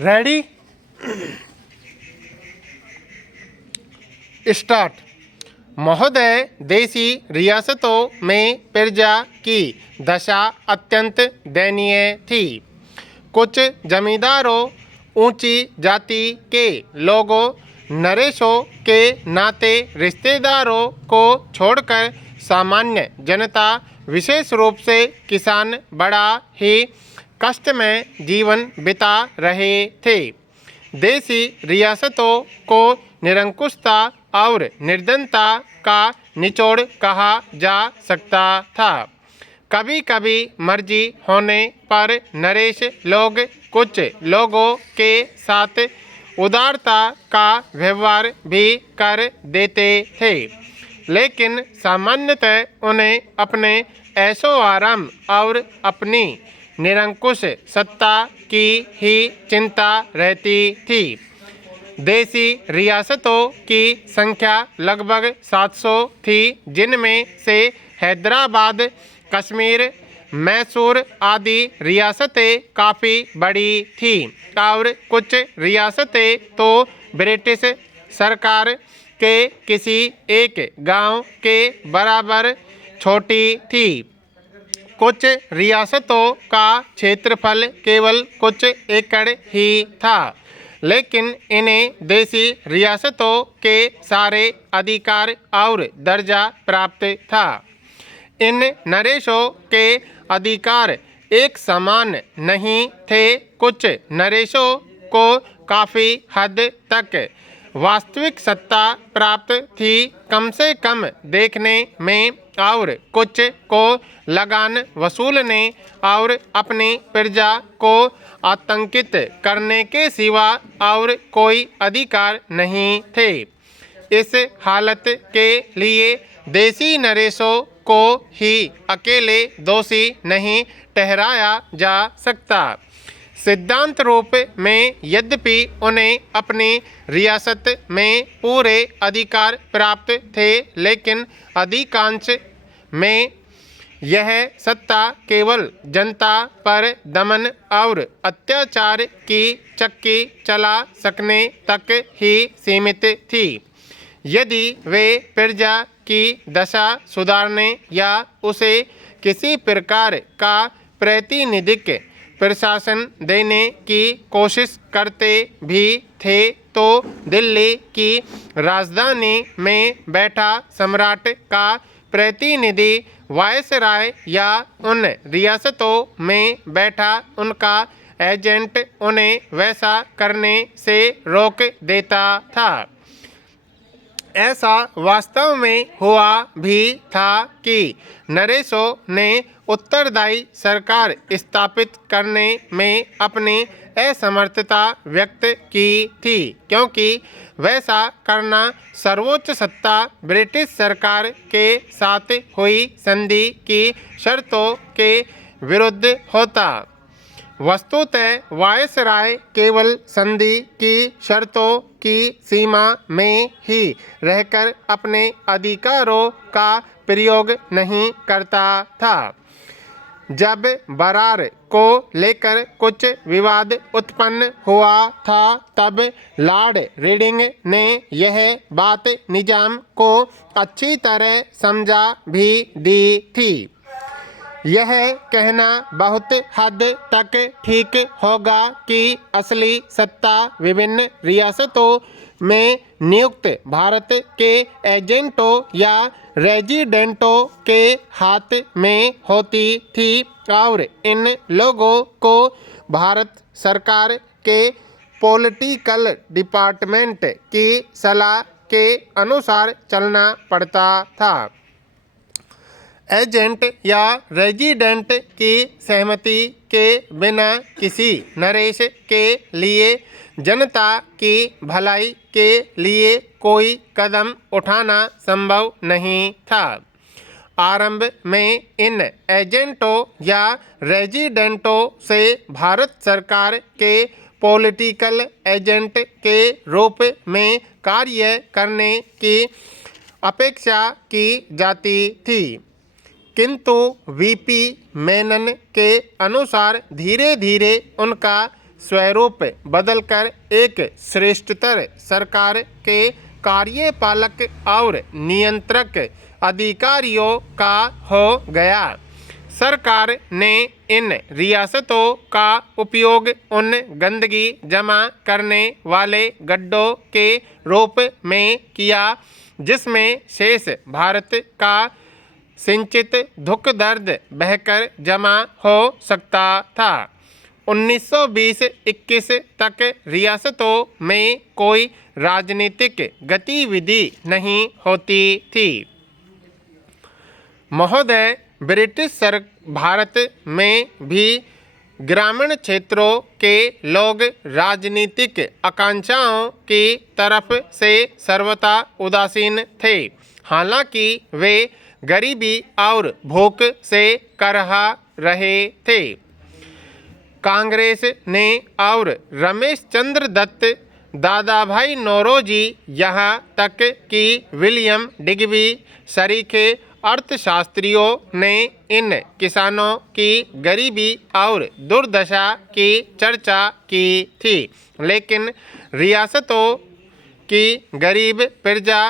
Ready start. महोदय, देसी रियासतों में प्रजा की दशा अत्यंत दयनीय थी। कुछ जमींदारों, ऊंची जाति के लोगों, नरेशों के नाते रिश्तेदारों को छोड़कर सामान्य जनता, विशेष रूप से किसान, बड़ा ही कष्ट में जीवन बिता रहे थे। देसी रियासतों को निरंकुशता और निर्धनता का निचोड़ कहा जा सकता था। कभी कभी मर्जी होने पर नरेश लोग कुछ लोगों के साथ उदारता का व्यवहार भी कर देते थे, लेकिन सामान्यतः उन्हें अपने ऐशो आराम और अपनी निरंकुश सत्ता की ही चिंता रहती थी। देसी रियासतों की संख्या लगभग 700 थी, जिनमें से हैदराबाद, कश्मीर, मैसूर आदि रियासतें काफ़ी बड़ी थीं और कुछ रियासतें तो ब्रिटिश सरकार के किसी एक गांव के बराबर छोटी थी। कुछ रियासतों का क्षेत्रफल केवल कुछ एकड़ ही था, लेकिन इन्हें देसी रियासतों के सारे अधिकार और दर्जा प्राप्त था। इन नरेशों के अधिकार एक समान नहीं थे। कुछ नरेशों को काफ़ी हद तक वास्तविक सत्ता प्राप्त थी, कम से कम देखने में, और कुछ को लगान वसूलने और अपनी प्रजा को आतंकित करने के सिवा और कोई अधिकार नहीं थे। इस हालत के लिए देसी नरेशों को ही अकेले दोषी नहीं ठहराया जा सकता। सिद्धांत रूप में यद्यपि उन्हें अपनी रियासत में पूरे अधिकार प्राप्त थे, लेकिन अधिकांश में यह सत्ता केवल जनता पर दमन और अत्याचार की चक्की चला सकने तक ही सीमित थी। यदि वे प्रजा की दशा सुधारने या उसे किसी प्रकार का प्रातिनिधिक प्रशासन देने की कोशिश करते भी थे, तो दिल्ली की राजधानी में बैठा सम्राट का प्रतिनिधि वायसराय या उन रियासतों में बैठा उनका एजेंट उन्हें वैसा करने से रोक देता था। ऐसा वास्तव में हुआ भी था कि नरेशों ने उत्तरदायी सरकार स्थापित करने में अपनी असमर्थता व्यक्त की थी, क्योंकि वैसा करना सर्वोच्च सत्ता ब्रिटिश सरकार के साथ हुई संधि की शर्तों के विरुद्ध होता। वस्तुतः वायसराय केवल संधि की शर्तों की सीमा में ही रहकर अपने अधिकारों का प्रयोग नहीं करता था। जब बरार को लेकर कुछ विवाद उत्पन्न हुआ था, तब लॉर्ड रीडिंग ने यह बात निजाम को अच्छी तरह समझा भी दी थी। यह कहना बहुत हद तक ठीक होगा कि असली सत्ता विभिन्न रियासतों में नियुक्त भारत के एजेंटों या रेजिडेंटों के हाथ में होती थी, और इन लोगों को भारत सरकार के पॉलिटिकल डिपार्टमेंट की सलाह के अनुसार चलना पड़ता था। एजेंट या रेजिडेंट की सहमति के बिना किसी नरेश के लिए जनता की भलाई के लिए कोई कदम उठाना संभव नहीं था। आरंभ में इन एजेंटों या रेजिडेंटों से भारत सरकार के पॉलिटिकल एजेंट के रूप में कार्य करने की अपेक्षा की जाती थी, किंतु वीपी मेनन के अनुसार धीरे धीरे उनका स्वरूप बदलकर एक श्रेष्ठतर सरकार के कार्यपालक और नियंत्रक अधिकारियों का हो गया। सरकार ने इन रियासतों का उपयोग उन गंदगी जमा करने वाले गड्ढों के रूप में किया जिसमें शेष भारत का सिंचित दुख दर्द बहकर जमा हो सकता था। 1920-21 तक रियासतों में कोई राजनीतिक गतिविधि नहीं होती थी। महोदय, ब्रिटिश भारत में भी ग्रामीण क्षेत्रों के लोग राजनीतिक आकांक्षाओं की तरफ से सर्वथा उदासीन थे। हालांकि वे गरीबी और भूख से करहा रहे थे। कांग्रेस ने और रमेश चंद्र दत्त, दादाभाई नौरोजी, यहाँ तक कि विलियम डिग्बी सरीखे अर्थशास्त्रियों ने इन किसानों की गरीबी और दुर्दशा की चर्चा की थी, लेकिन रियासतों की गरीब प्रजा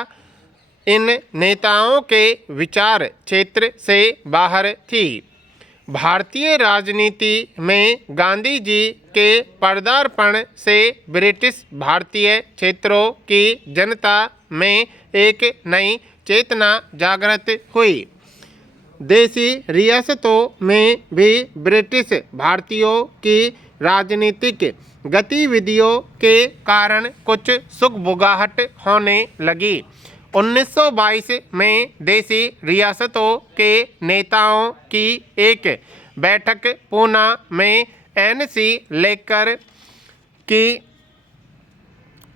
इन नेताओं के विचार क्षेत्र से बाहर थी। भारतीय राजनीति में गांधी जी के पदार्पण से ब्रिटिश भारतीय क्षेत्रों की जनता में एक नई चेतना जागृत हुई। देसी रियासतों में भी ब्रिटिश भारतीयों की राजनीतिक गतिविधियों के कारण कुछ सुगबुगाहट होने लगी। 1922 में देसी रियासतों के नेताओं की एक बैठक पूना में एन.सी. लेकर की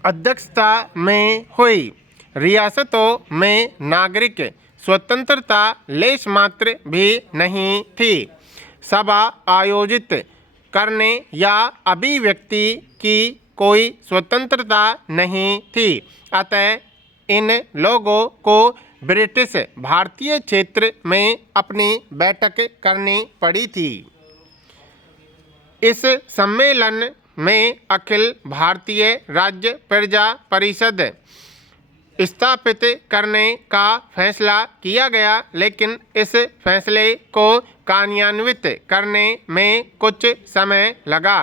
अध्यक्षता में हुई। रियासतों में नागरिक स्वतंत्रता लेश मात्र भी नहीं थी। सभा आयोजित करने या अभिव्यक्ति की कोई स्वतंत्रता नहीं थी। अतः इन लोगों को ब्रिटिश भारतीय क्षेत्र में अपनी बैठक करनी पड़ी थी। इस सम्मेलन में अखिल भारतीय राज्य प्रजा परिषद स्थापित करने का फैसला किया गया, लेकिन इस फैसले को कार्यान्वित करने में कुछ समय लगा।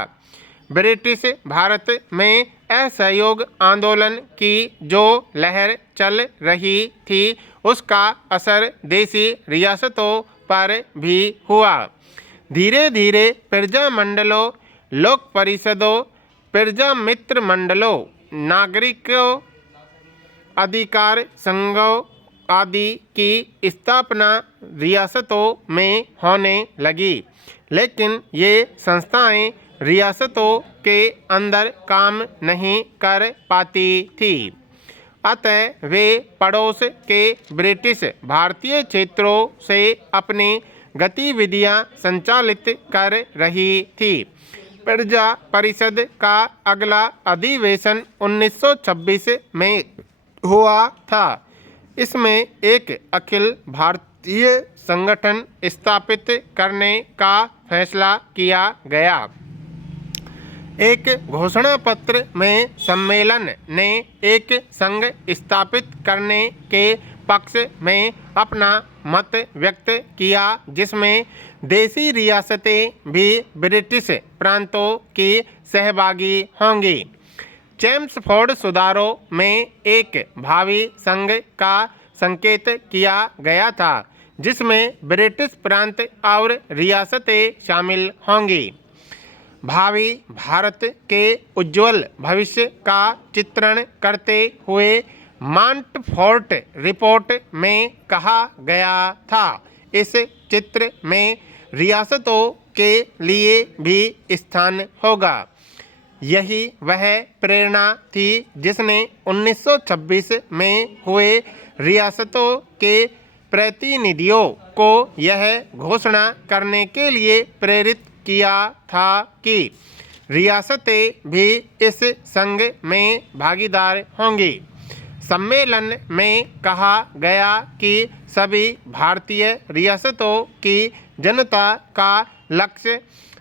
ब्रिटिश भारत में असहयोग आंदोलन की जो लहर चल रही थी उसका असर देसी रियासतों पर भी हुआ। धीरे धीरे प्रजा मंडलों, लोक परिषदों, प्रजा मित्र मंडलों, नागरिकों अधिकार संघों आदि की स्थापना रियासतों में होने लगी, लेकिन ये संस्थाएं रियासतों के अंदर काम नहीं कर पाती थी। अतः वे पड़ोस के ब्रिटिश भारतीय क्षेत्रों से अपनी गतिविधियां संचालित कर रही थी। प्रजा परिषद का अगला अधिवेशन 1926 में हुआ था। इसमें एक अखिल भारतीय संगठन स्थापित करने का फैसला किया गया। एक घोषणा पत्र में सम्मेलन ने एक संघ स्थापित करने के पक्ष में अपना मत व्यक्त किया, जिसमें देसी रियासतें भी ब्रिटिश प्रांतों की सहभागी होंगी। चेम्सफोर्ड सुधारों में एक भावी संघ का संकेत किया गया था, जिसमें ब्रिटिश प्रांत और रियासतें शामिल होंगी। भावी भारत के उज्ज्वल भविष्य का चित्रण करते हुए मॉन्टफोर्ट रिपोर्ट में कहा गया था, इस चित्र में रियासतों के लिए भी स्थान होगा। यही वह प्रेरणा थी जिसने 1926 में हुए रियासतों के प्रतिनिधियों को यह घोषणा करने के लिए प्रेरित किया था कि रियासतें भी इस संघ में भागीदार होंगी। सम्मेलन में कहा गया कि सभी भारतीय रियासतों की जनता का लक्ष्य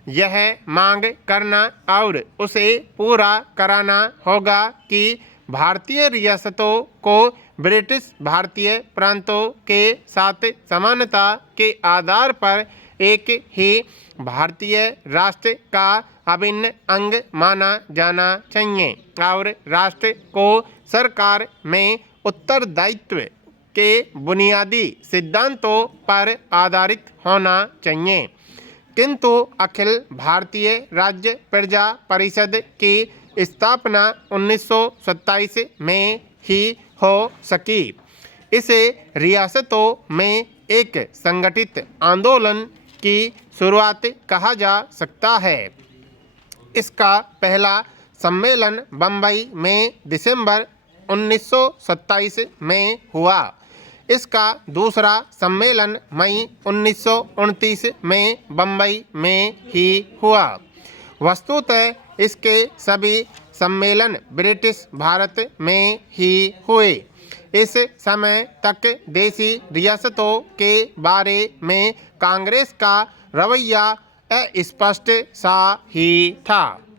यह मांग करना और उसे पूरा कराना होगा कि भारतीय रियासतों को ब्रिटिश भारतीय प्रांतों के साथ समानता के आधार पर एक ही भारतीय राष्ट्र का अभिन्न अंग माना जाना चाहिए और राष्ट्र को सरकार में उत्तरदायित्व के बुनियादी सिद्धांतों पर आधारित होना चाहिए। किंतु अखिल भारतीय राज्य प्रजा परिषद की स्थापना 1927 में ही हो सकी। इसे रियासतों में एक संगठित आंदोलन की शुरुआत कहा जा सकता है। इसका पहला सम्मेलन बम्बई में दिसंबर 1927 में हुआ। इसका दूसरा सम्मेलन मई 1929 में बम्बई में ही हुआ। वस्तुतः इसके सभी सम्मेलन ब्रिटिश भारत में ही हुए। इस समय तक देशी रियासतों के बारे में कांग्रेस का रवैया अस्पष्ट सा ही था।